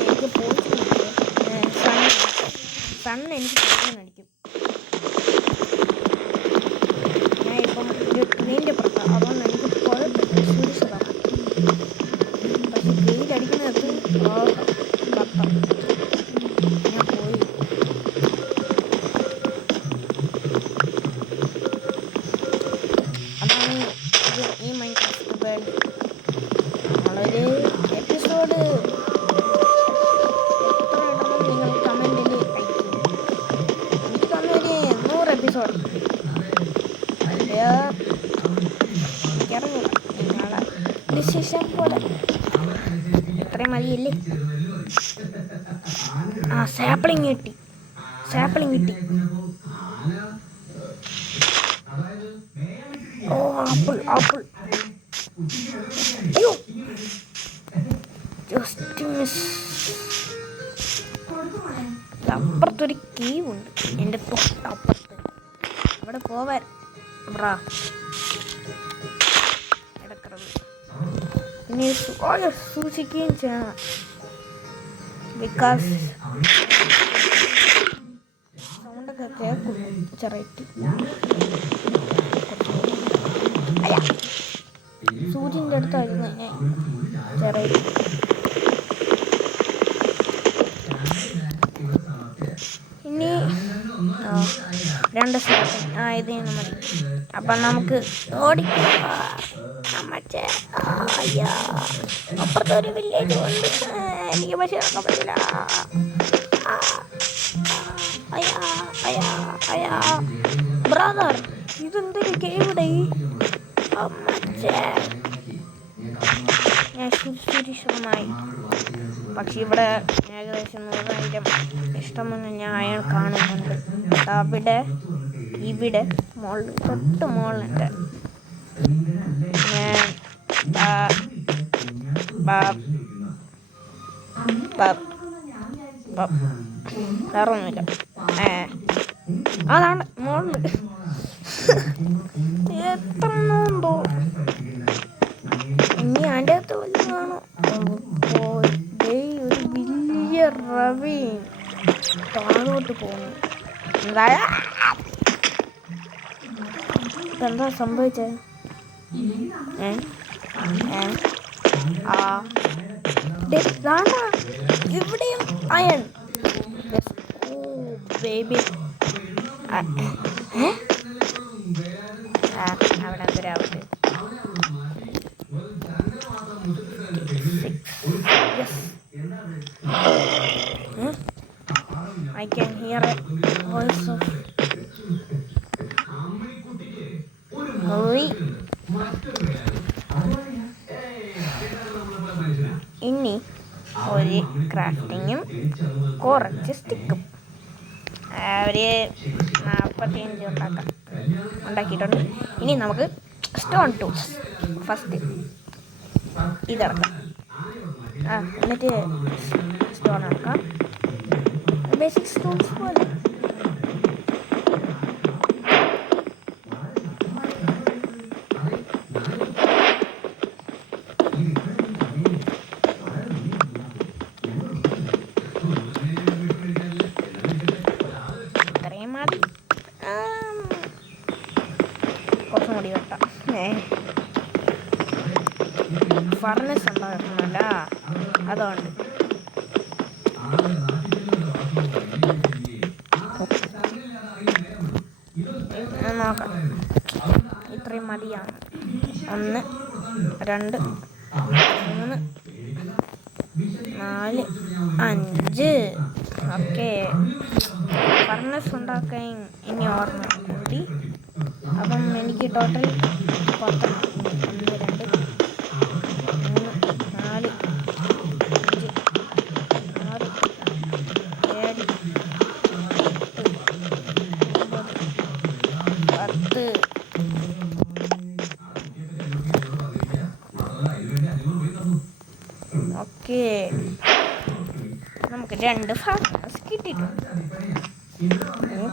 എനിക്ക് പോയിട്ട് സണ്ണ് എനിക്ക് പോകാനടിക്കും. ഞാൻ ഇപ്പം ഒരു ട്രെയിനിൻ്റെ പുറത്താണ്, അതുകൊണ്ട് എനിക്ക് കുഴപ്പമില്ല, സുരക്ഷിതമാണ്. പക്ഷെ വെയിലടിക്കുന്നത് കത്തം ഞാൻ പോയി. അതാണ് ഈ മൈൻക്രാഫ്റ്റ് വേൾഡ്. നമ്മളൊരു എപ്പിസോഡ് എത്ര ഇടണം നിങ്ങൾ കമൻറ്റിൽ അയക്കും. എനിക്ക് തന്നൊരു 100 എപ്പിസോഡ് എനിക്കറിഞ്ഞില്ല, നിങ്ങളെ ഡിസിഷൻ പോലെ ഇത്രയും മതിയല്ലേ. സാപ്ലിങ് കിട്ടി. ഓ ആപ്പിൾ അയ്യോ ജസ്റ്റ് മിസ്. അപ്പുറത്തൊരു കീവുണ്ട് എൻ്റെ തൊട്ടപ്പുറത്ത്. അവിടെ പോവാൻ ബ്രാ ഇടക്കറത്. ഇനി സൂക്ഷിക്കുകയും ചെയ്യണം, ബിക്കോസ് സൗണ്ടൊക്കെ കേൾക്കുന്നു ചെറിയിട്ട്. സൂര്യൻ്റെ അടുത്തായിരുന്നു ഞാൻ ചെറിയിട്ട്. ഇനി 2 സെക്കൻഡ് ഇത് മതി. അപ്പം നമുക്ക് ഓടിക്കേ. അപ്പുറത്തൊരു വില്ലേജ് ഉണ്ട്, എനിക്ക് പക്ഷേ ഇറക്കാൻ പറ്റില്ല. ബ്രദർ, ഇതെന്തൊരു കേവിടെ? ഞാൻ സുരക്ഷിതമായി. പക്ഷെ ഇവിടെ ഏകദേശം 100,000 ഇഷ്ടമൊന്നും ഞാൻ കാണുന്നുണ്ട്. ഇവിടെ മുകളിൽ തൊട്ട് മുകളിലുണ്ട്. ഞാൻ വേറൊന്നുമില്ല. അതാണ് മുകളിൽ എത്രണ്ടോ. ഇനി അതിൻ്റെ അകത്ത് വല്ലതും കാണോ? ഒരു വലിയ റവി താഴോട്ട് പോകുന്നു. എന്താ സംഭവിച്ചത്? ഇവിടെയും അയൺ ബേബി. അവിടെ എന്തൊരാവുണ്ട്. I can hear a voice of hurry. ഇനി ഒരു ക്രാഫ്റ്റിങ്ങും കുറച്ച് സ്റ്റിക്കും ഒരു 45 ഉണ്ടാക്കിയിട്ടുണ്ട്. ഇനി നമുക്ക് സ്റ്റോൺ ടൂൾസ് ഫസ്റ്റ് ഇറക്കാം. എന്നിട്ട് സ്റ്റോൺ ഇറക്കാം. ബേസിക് സ്റ്റോൺസ് പോലെ. ഇത്രയും മതി. കുറച്ചും കൂടി വെട്ടാം. ഫർണസ് ഉണ്ടാക്കണമല്ല, അതുകൊണ്ട് നോക്കാം. ഇത്രയും മതിയാണ്. 1 2 3 4 5. ഓക്കെ, ഫർണസ് ഉണ്ടാക്കാൻ ഇനി ഓർമ്മ കൂടി. അപ്പം എനിക്ക് ടോട്ടൽ 10. 1 2 3 4 5 6 7 8 10. ഓക്കെ, നമുക്ക് 2 ഫർണസ് കിട്ടിയിട്ടുണ്ട്.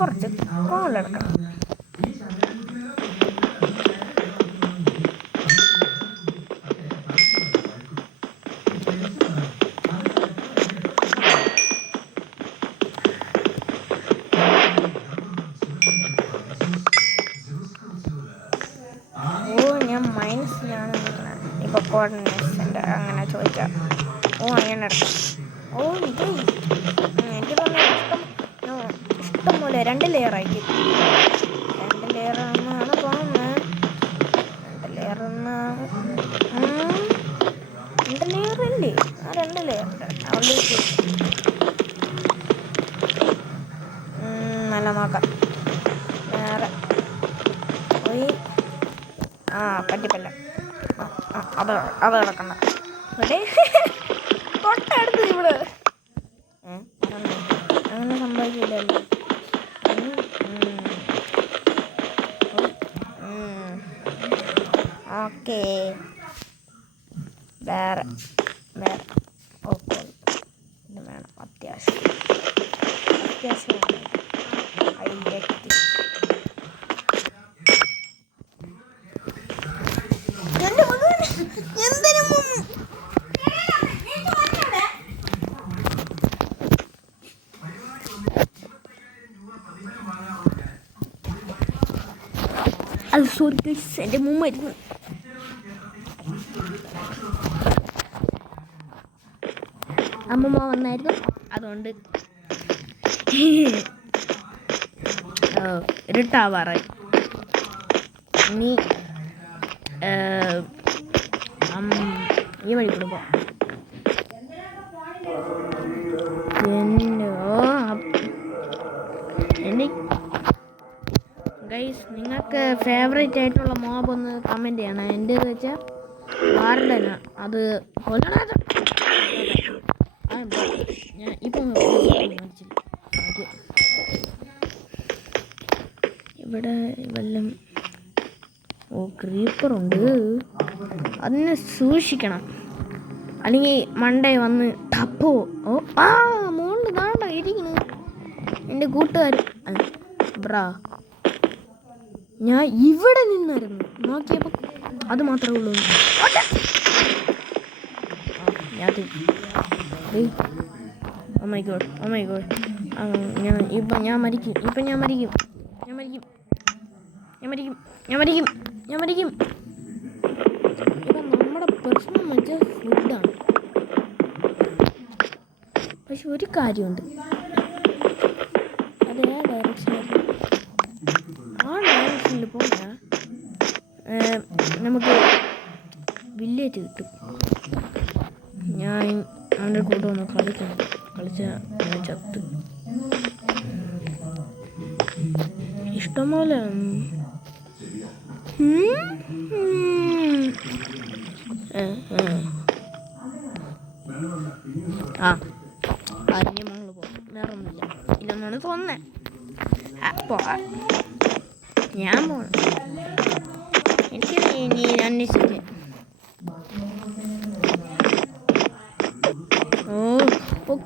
കുറച്ച് കോളെടുക്കണം. ഞാൻ മൈനസിലാണ് നിൽക്കുന്നത്. ഇപ്പോൾ കോർഡിനേഷൻ്റെ അങ്ങനെ ചോദിക്കാം. ഓ അങ്ങനെ എടുക്കാം. ഓ ഇത് എനിക്ക് തന്നെ ഇഷ്ടം പോലെ 2 ലെയറായിരിക്കും. 2 ലെയറാണെന്നാണ് തോന്നുന്നത്. 2 ലെയറെന്ന് 2 ലെയറല്ലേ? ആ 2 ലെയറുണ്ട്. അതുകൊണ്ട് നല്ല നോക്കാം. വേറെ പോയി പറ്റിപ്പല്ല. അത് കിടക്കണ്ട ഇവിടെ തൊട്ടടുത്ത് ഇവിടെ അങ്ങനെ സംഭവിക്കില്ലല്ലോ. ഓക്കെ വേറെ ഓക്കെ ഇത് വേണം. അത്യാവശ്യം അത് സോറി എൻ്റെ മുമ്പായിരുന്നു. അമ്മമ്മ വന്നായിരുന്നു, അതുകൊണ്ട് ഇരുട്ടാവാറായി. നീ ഈ വഴി കൂടെ പോ. ഗൈസ്, നിങ്ങൾക്ക് ഫേവറേറ്റ് ആയിട്ടുള്ള മോബ് ഒന്ന് കമൻറ്റ് ചെയ്യണം. എൻ്റെ വെച്ചാൽ വാർഡനാ. അത് ഞാൻ ഇപ്പം ഇവിടെ വല്ലം ക്രീപ്പറുണ്ട്, അതിനെ സൂക്ഷിക്കണം, അല്ലെങ്കിൽ മണ്ടേ വന്ന് ടപ്പോ. മോണ്ട് കാണണ്ട ഇരിക്കുന്നു എൻ്റെ കൂട്ടുകാരൻ. ബ്രാ, ഞാൻ ഇവിടെ നിന്നായിരുന്നു നോക്കിയപ്പോൾ അത് മാത്രമേ ഉള്ളൂ. ഓ മൈ ഗോഡ് ഞാൻ മരിക്കും. ഇപ്പം നമ്മുടെ പ്രശ്നം വെച്ചാൽ ഫുഡാണ്. പക്ഷെ ഒരു കാര്യമുണ്ട്, അത് ഏ ഡയറക്ഷനായിരുന്നു. ആ ഡയറക്ഷനിൽ പോയാൽ നമുക്ക് വില്ലേജ് കിട്ടും. ഞാൻ അവൻ്റെ കൂടെ ഒന്ന് കളിച്ച ഞാൻ ചത്ത്. ഇഷ്ടംപോലെ അതിൻ്റെ മുകളിൽ പോകും. വേറെ ഒന്നുമില്ല ഇല്ലെന്നാണ് തോന്നുന്നത്. ഞാൻ പോകണം. എനിക്ക് നീ അന്വേഷിച്ച്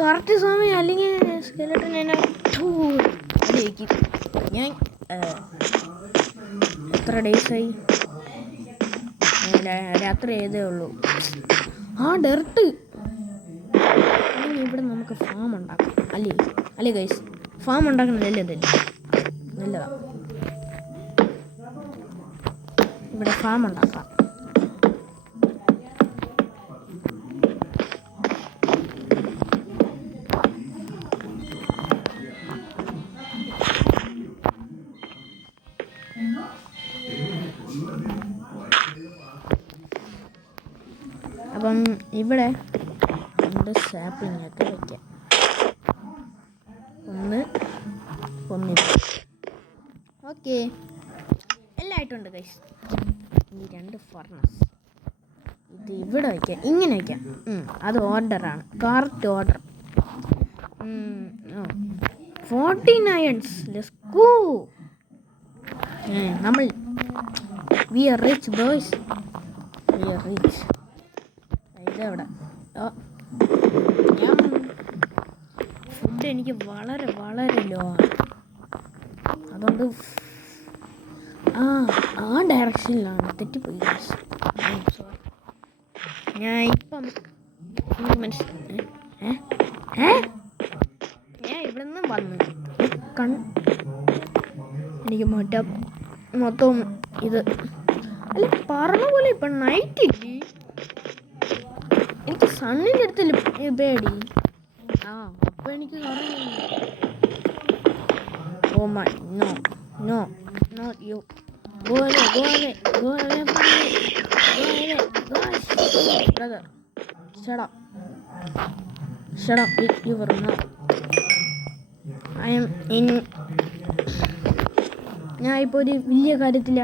കറക്റ്റ് സമയം, അല്ലെങ്കിൽ സ്കെലട്ടൻ എന്നെ അടിക്കും. ഞാൻ എത്ര ഡേയ്സായി രാത്രി ചെയ്തേ ഉള്ളൂ. ഡെർട്ട് ഇവിടെ നമുക്ക് ഫാം ഉണ്ടാക്കാം. അല്ലേ ഗൈസ്, ഫാം ഉണ്ടാക്കുന്നതല്ലേ നല്ലതാണ്. ഇവിടെ ഫാം ഉണ്ടാക്കാം. അപ്പം ഇവിടെ 2 സാപ്ലിംഗ് ഒക്കെ വയ്ക്കാം. ഒന്നിട്ട് ഓക്കെ, എല്ലായിട്ടുണ്ട് ഗൈസ്. ഈ 2 ഫർണസ് ഇത് ഇവിടെ വയ്ക്കാം, ഇങ്ങനെ വയ്ക്കാം. അത് ഓർഡറാണ്, correct order. 14 irons. Let's go. നമ്മൾ we are rich boys, we are rich. ഇതെവിടെ ഫുഡ് എനിക്ക് വളരെ വളരെ ലോ ആണ്. അതുകൊണ്ട് ആ ഡയറക്ഷനിലാണ് തെറ്റിപ്പോയി. സോറി, ഞാൻ ഇപ്പം ഞാൻ ഇവിടെ നിന്ന് വന്നു എനിക്ക് മൊത്തം ഇത് അല്ല പറഞ്ഞ പോലെ ഇപ്പൊ നൈറ്റ് ഇല്ലേ? എനിക്ക് സണ്ണിൻ്റെ അടുത്തല്ലേ പേടി. അപ്പൊ എനിക്ക് oh my no no not you. Go away, go away, go away from me. Go away, gosh. Brother, shut up. Shut up with your mouth. I am in. ഞാൻ ഇപ്പോൾ ഒരു വലിയ കാര്യത്തില്ല.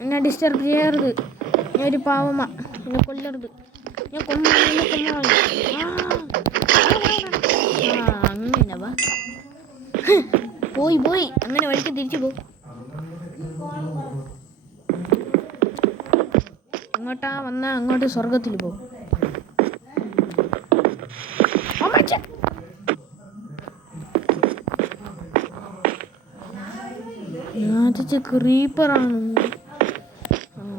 എന്നെ ഡിസ്റ്റർബ് ചെയ്യരുത്. ഞാൻ ഒരു പാവമ്മ. എന്നെ കൊല്ലരുത്. ഞാൻ അങ്ങനെ വാ. പോയി അങ്ങനെ വഴിക്ക് തിരിച്ചു പോകും. അങ്ങോട്ടാ വന്ന അങ്ങോട്ട് സ്വർഗത്തിൽ പോകും. ഞാൻ ക്രീപ്പറാണ്.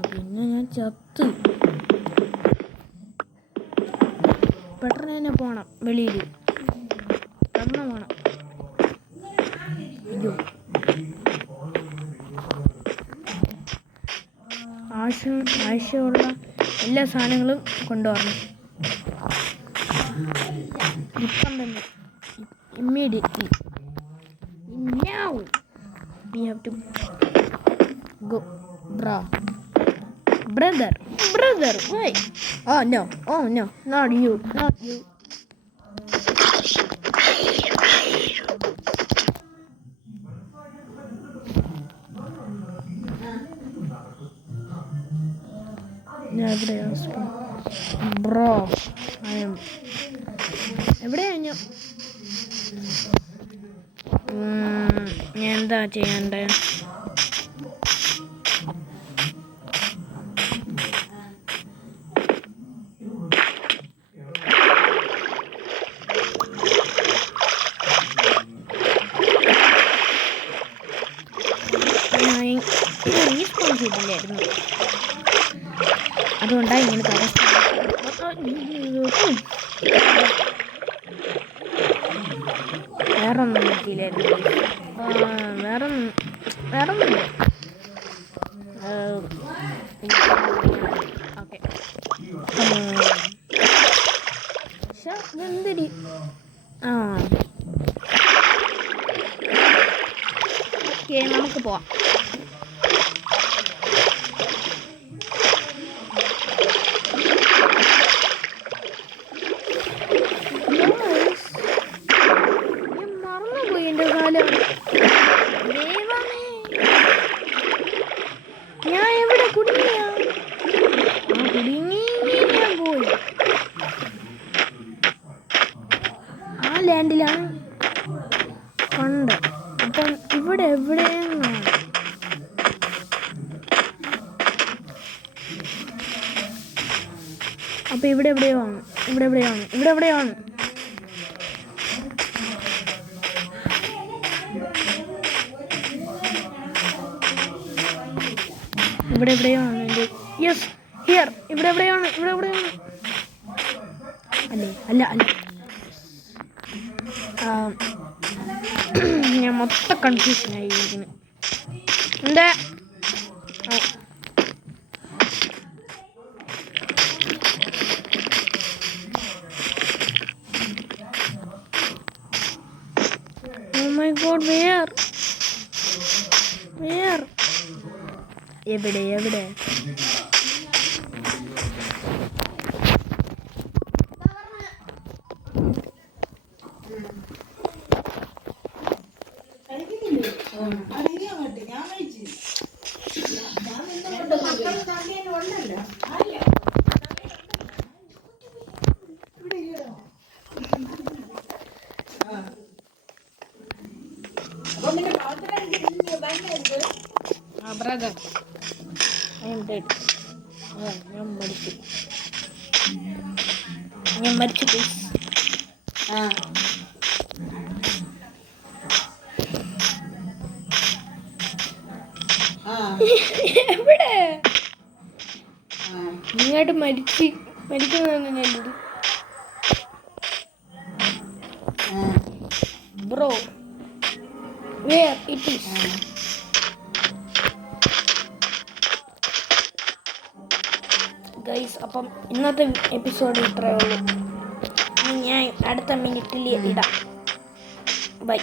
പിന്നെ ഞാൻ ചത്ത്. പെട്ടെന്ന് തന്നെ പോണം വെളിയിൽ. പെട്ടെന്ന് പോണം. അയ്യോ ആവശ്യമുള്ള എല്ലാ സാധനങ്ങളും കൊണ്ടുവരണം ഇപ്പം തന്നെ. Immediately. Now we have to go. Brother, wait. Oh no, not you. Bro, എവിടെയാ ഞാൻ എന്താ ചെയ്യണ്ടേ? അതുകൊണ്ടാണ് ഇങ്ങനത്തെ അവസ്ഥ. വേറൊന്നും പറ്റിയില്ലായിരുന്നു. വേറൊന്നുമില്ല. ഓക്കെ എന്തിരി ഓക്കെ നമുക്ക് പോവാം. ഞാൻ എവിടെ കുടുങ്ങി ഞാൻ പോയി. ആ ലാൻഡിലാണ് കണ്ട്. അപ്പം ഇവിടെ എവിടെയാണ്? അപ്പൊ ഇവിടെ എവിടെയോ ആണ്. ഇവിടെ എവിടെയാണ്? എൻ്റെ യെസ് ഹിയർ. ഇവിടെ എവിടെയാണ്? അല്ല ഞാൻ മൊത്തം കൺഫ്യൂഷനായിരിക്കുന്നു. എന്താ Oh my god, where? എവിടെ brother, I am dead. ഞാൻ മരിച്ചു please. എവിടെ ഇങ്ങോട്ട് മരിക്കുന്നതാണ് ഞാനിത്. Bro where it is? Guys, അപ്പം ഇന്നത്തെ എപ്പിസോഡ് ഇത്രയേ ഉള്ളൂ. ഇനി ഞാൻ അടുത്ത മിനിറ്റിൽ ഇടാം. ബൈ.